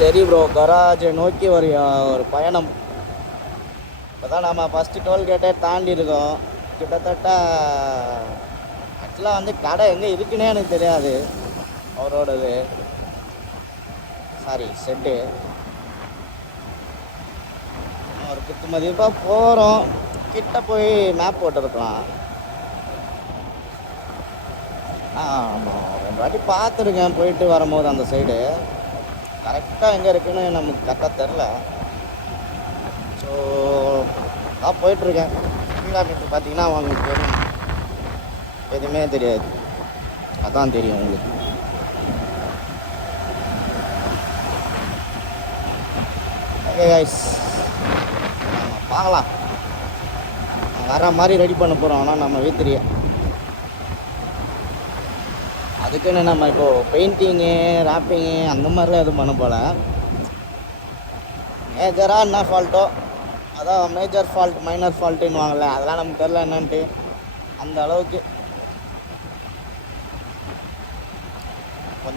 சரி ப்ரோ, கராஜை நோக்கி ஒரு பயணம். இப்போ தான் நம்ம ஃபஸ்ட்டு டோல்கேட்டே தாண்டி இருக்கோம். கிட்டத்தட்ட ஆக்சுவலாக வந்து கடை எங்கே இருக்குன்னே எனக்கு தெரியாது. அவரோடது சாரி செட்டு ஒரு குத்து மதிப்பாக போகிறோம். கிட்ட போய் மேப் போட்டுருக்கலாம். ஆமாம், 2 வாட்டி பார்த்துருக்கேன் போயிட்டு வரும்போது. அந்த சைடு கரெக்டாக எங்கே இருக்குன்னு நமக்கு கரெக்டாக தெரில. ஸோ நான் போயிட்டுருக்கேன். கிலோமீட்டர் பார்த்தீங்கன்னா அவங்களுக்கு தெரியும், எதுவுமே தெரியாது. அதான் தெரியும் உங்களுக்கு. ஓகே கைஸ், நம்ம பார்க்கலாம். வர மாதிரி ரெடி பண்ண போகிறோம். ஆனால் நம்ம வீத்திரியை அதுக்குன்னு நம்ம இப்போது பெயிண்டிங்கு ராப்பிங்கு அந்த மாதிரிலாம் எதுவும் பண்ண போல. மேஜராக என்ன ஃபால்ட்டோ, அதான் மேஜர் ஃபால்ட் மைனர் ஃபால்ட்டுன்னு வாங்கல, அதெல்லாம் நமக்கு தெரில என்னன்ட்டு. அந்த அளவுக்கு